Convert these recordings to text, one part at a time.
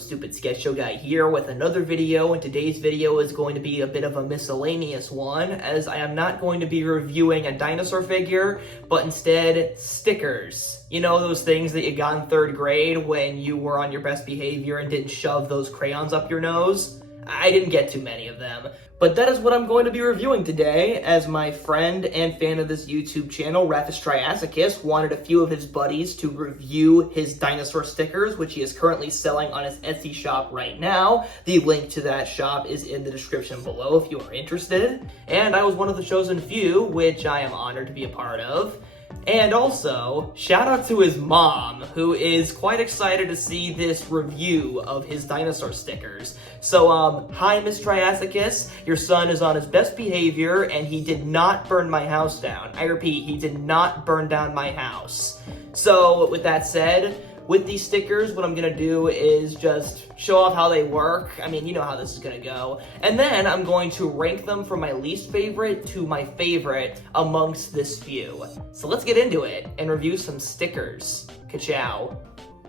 Stupid Sketch Show Guy here with another video, and today's video is going to be a bit of a miscellaneous one, as I am not going to be reviewing a dinosaur figure, but instead stickers. You know, those things that you got in 3rd grade when you were on your best behavior and didn't shove those crayons up your nose? I didn't get too many of them. But that is what I'm going to be reviewing today, as my friend and fan of this YouTube channel, Triassicus, wanted a few of his buddies to review his dinosaur stickers, which he is currently selling on his Etsy shop right now. The link to that shop is in the description below if you are interested. And I was one of the chosen few, which I am honored to be a part of. And also, shout out to his mom, who is quite excited to see this review of his dinosaur stickers. So, hi Miss Triassicus, your son is on his best behavior and he did not burn my house down. I repeat, he did not burn down my house. So, with that said, with these stickers, what I'm gonna do is just show off how they work. I mean, you know how this is gonna go. And then I'm going to rank them from my least favorite to my favorite amongst this few. So let's get into it and review some stickers. Ka-chow.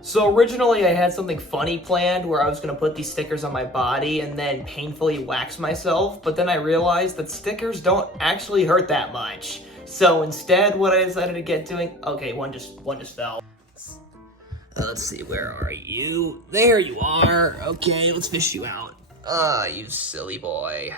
So originally I had something funny planned where I was gonna put these stickers on my body and then painfully wax myself, but then I realized that stickers don't actually hurt that much. So instead, what I decided to get doing, okay, one just fell. Let's see, where are you? There you are. Okay, let's fish you out. You silly boy.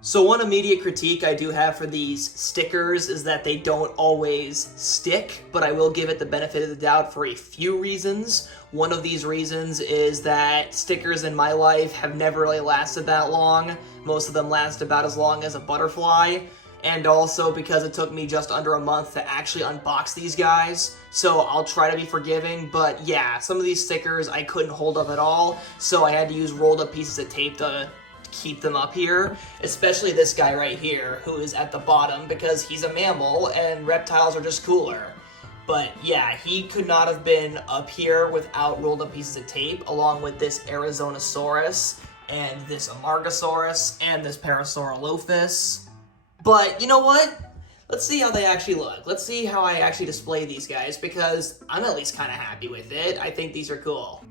So one immediate critique I do have for these stickers is that they don't always stick, but I will give it the benefit of the doubt for a few reasons. One of these reasons is that stickers in my life have never really lasted that long. Most of them last about as long as a butterfly. And also because it took me just under a month to actually unbox these guys. So I'll try to be forgiving, but yeah, some of these stickers I couldn't hold up at all, so I had to use rolled up pieces of tape to keep them up here. Especially this guy right here, who is at the bottom because he's a mammal and reptiles are just cooler. But yeah, he could not have been up here without rolled up pieces of tape, along with this Arizonosaurus, and this Amargasaurus, and this Parasaurolophus. But you know what? Let's see how they actually look. Let's see how I actually display these guys, because I'm at least kind of happy with it. I think these are cool.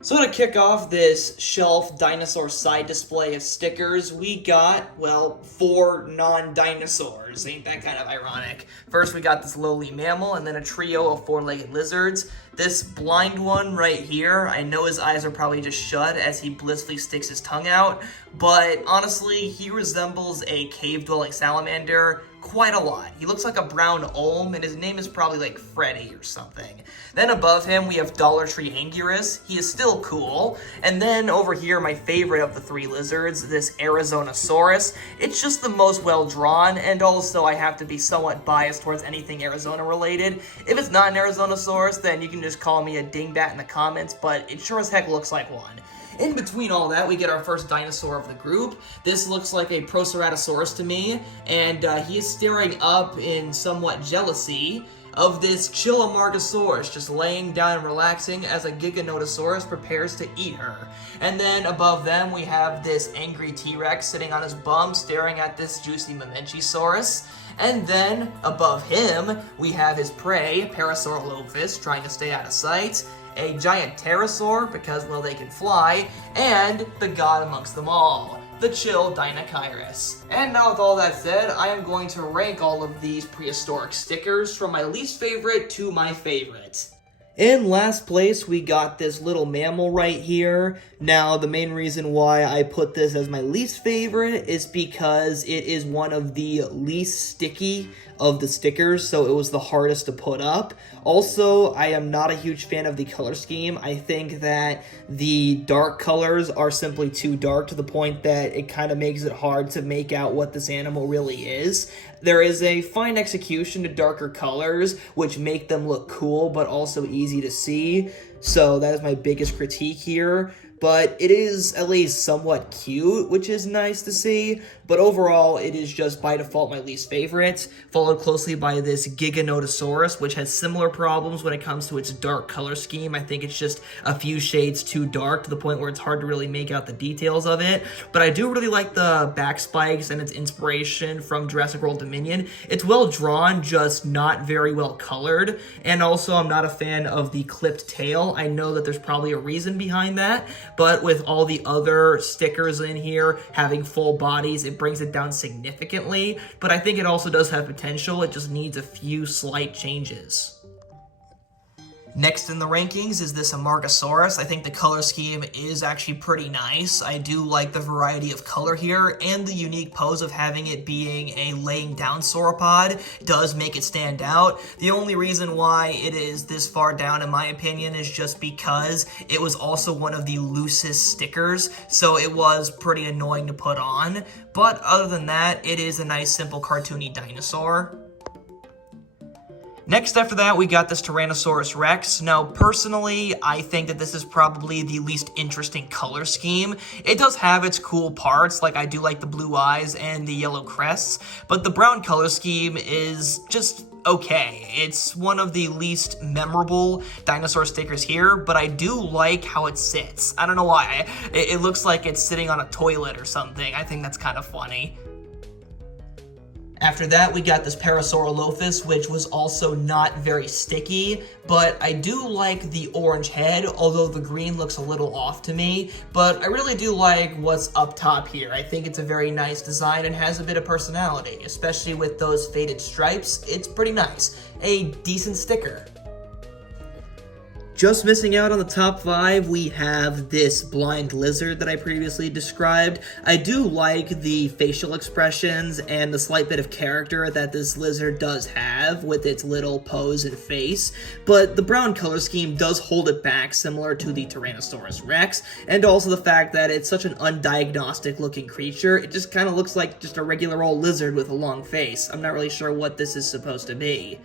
So to kick off this shelf dinosaur side display of stickers, we got, well, 4 non-dinosaurs. Ain't that kind of ironic? First we got this lowly mammal, and then a trio of 4-legged lizards. This blind one right here, I know his eyes are probably just shut as he blissfully sticks his tongue out, but honestly, he resembles a cave-dwelling salamander quite a lot. He looks like a brown olm, and his name is probably like Freddy or something. Then above him, we have Dollar Tree Anguirus. He is still cool. And then over here, my favorite of the 3 lizards, this Arizonosaurus. It's just the most well-drawn, and also I have to be somewhat biased towards anything Arizona-related. If it's not an Arizonosaurus, then you can just call me a dingbat in the comments, but it sure as heck looks like one. In between all that, we get our first dinosaur of the group. This looks like a Proceratosaurus to me, and he is staring up in somewhat jealousy of this Chilamargasaurus, just laying down and relaxing as a Giganotosaurus prepares to eat her. And then above them, we have this angry T-Rex sitting on his bum, staring at this juicy Mamenchisaurus. And then above him, we have his prey, Parasaurolophus, trying to stay out of sight, a giant pterosaur, because, well, they can fly, and the god amongst them all, the chill Dinosaurus. And now with all that said, I am going to rank all of these prehistoric stickers from my least favorite to my favorite. In last place, we got this little mammal right here. Now, the main reason why I put this as my least favorite is because it is one of the least sticky of the stickers, so it was the hardest to put up. Also, I am not a huge fan of the color scheme. I think that the dark colors are simply too dark to the point that it kind of makes it hard to make out what this animal really is. There is a fine execution to darker colors, which make them look cool, but also easy to see. So that is my biggest critique here. But it is at least somewhat cute, which is nice to see. but overall, it is just by default my least favorite, followed closely by this Giganotosaurus, which has similar problems when it comes to its dark color scheme. I think it's just a few shades too dark to the point where it's hard to really make out the details of it, but I do really like the back spikes and its inspiration from Jurassic World Dominion. It's well drawn, just not very well colored, and also I'm not a fan of the clipped tail. I know that there's probably a reason behind that, but with all the other stickers in here having full bodies, it brings it down significantly, but I think it also does have potential. It just needs a few slight changes. Next in the rankings is this Amargasaurus. I think the color scheme is actually pretty nice. I do like the variety of color here, and the unique pose of having it being a laying down sauropod does make it stand out. The only reason why it is this far down, in my opinion, is just because it was also one of the loosest stickers, so it was pretty annoying to put on. But other than that, it is a nice, simple, cartoony dinosaur. Next after that, we got this Tyrannosaurus Rex. Now, personally, I think that this is probably the least interesting color scheme. It does have its cool parts, like I do like the blue eyes and the yellow crests, but the brown color scheme is just okay. It's one of the least memorable dinosaur stickers here, but I do like how it sits. I don't know why. It looks like it's sitting on a toilet or something. I think that's kind of funny. After that, we got this Parasaurolophus, which was also not very sticky, but I do like the orange head, although the green looks a little off to me, but I really do like what's up top here. I think it's a very nice design and has a bit of personality, especially with those faded stripes. It's pretty nice. A decent sticker. Just missing out on the top 5, we have this blind lizard that I previously described. I do like the facial expressions and the slight bit of character that this lizard does have with its little pose and face, but the brown color scheme does hold it back, similar to the Tyrannosaurus Rex, and also the fact that it's such an undiagnostic looking creature. It just kind of looks like just a regular old lizard with a long face. I'm not really sure what this is supposed to be.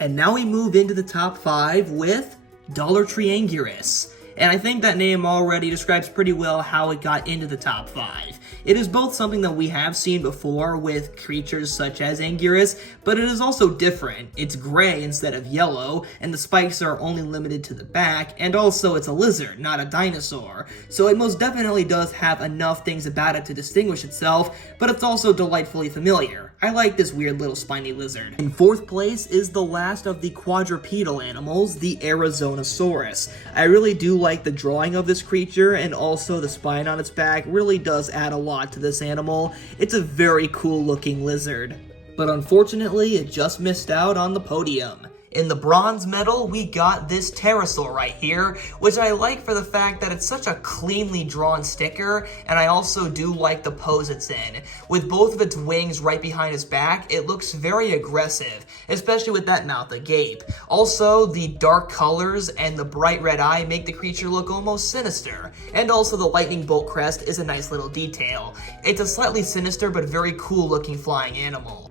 And now we move into the top 5 with Dollar Triangulus. And I think that name already describes pretty well how it got into the top 5. It is both something that we have seen before with creatures such as Anguirus, but it is also different. It's gray instead of yellow, and the spikes are only limited to the back, and also it's a lizard, not a dinosaur. So it most definitely does have enough things about it to distinguish itself, but it's also delightfully familiar. I like this weird little spiny lizard. In 4th place is the last of the quadrupedal animals, the Arizonosaurus. I really do like the drawing of this creature, and also the spine on its back really does add a lot to this animal. It's a very cool looking lizard. But unfortunately, it just missed out on the podium. In the bronze medal, we got this pterosaur right here, which I like for the fact that it's such a cleanly drawn sticker, and I also do like the pose it's in. With both of its wings right behind its back, it looks very aggressive, especially with that mouth agape. Also, the dark colors and the bright red eye make the creature look almost sinister, and also the lightning bolt crest is a nice little detail. It's a slightly sinister but very cool looking flying animal.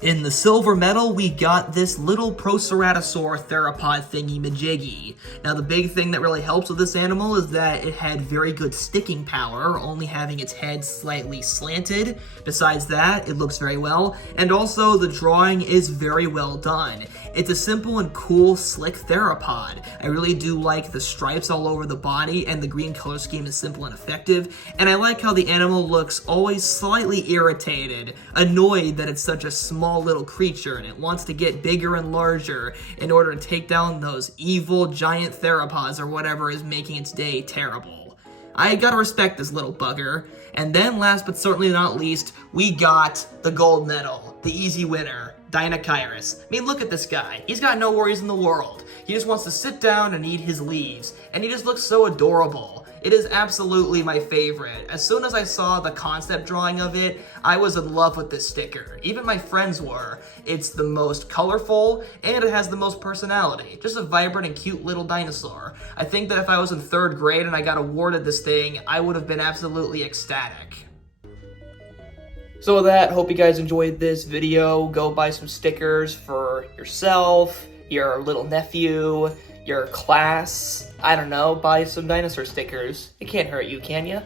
In the silver medal, we got this little Proceratosaur theropod thingy-majiggy. Now, the big thing that really helps with this animal is that it had very good sticking power, only having its head slightly slanted. Besides that, it looks very well, and also the drawing is very well done. It's a simple and cool, slick theropod. I really do like the stripes all over the body, and the green color scheme is simple and effective, and I like how the animal looks always slightly irritated, annoyed that it's such a small little creature and it wants to get bigger and larger in order to take down those evil giant theropods or whatever is making its day terrible. I gotta respect this little bugger. And then last but certainly not least, we got the gold medal, the easy winner, Dinosaurus. I mean, look at this guy. He's got no worries in the world. He just wants to sit down and eat his leaves, and he just looks so adorable. It is absolutely my favorite. As soon as I saw the concept drawing of it, I was in love with this sticker. Even my friends were. It's the most colorful, and it has the most personality. Just a vibrant and cute little dinosaur. I think that if I was in 3rd grade and I got awarded this thing, I would have been absolutely ecstatic. So with that, hope you guys enjoyed this video. Go buy some stickers for yourself, your little nephew, your class. I don't know, buy some dinosaur stickers. It can't hurt you, can ya?